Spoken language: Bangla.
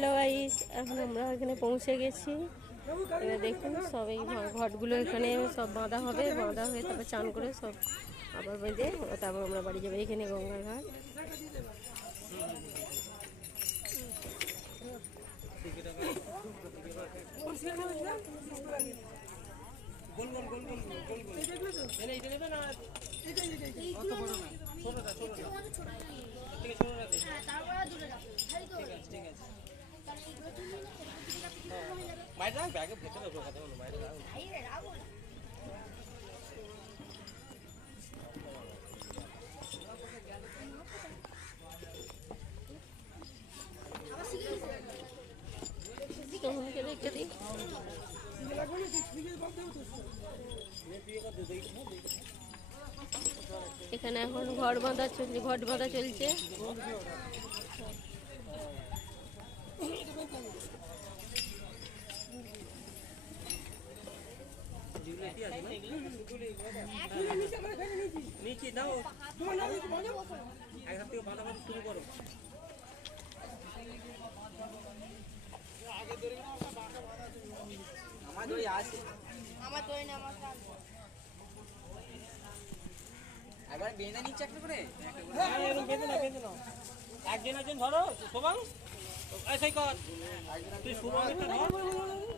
হ্যালো গাইস, এখন আমরা এখানে পৌঁছে গেছি। এবার দেখুন সব এই ঘটগুলো এখানে সব বাঁধা হবে, বাঁধা হয়ে তারপর চান করে সব আবার বেঁধে তারপর আমরা বাড়ি যাবো। এখানে গঙ্গার ঘাট। রেখে দিই। এখানে এখন ঘট বাঁধা চলছে। নিচে দাও এক হাত থেকে বাঁধা শুরু করো। একবার বেঁধে নিচ্ছে একটা করে। বেঁধে নাও একজন ধরো শোভাং, সেই কর তুই শোভাং একটা ধর।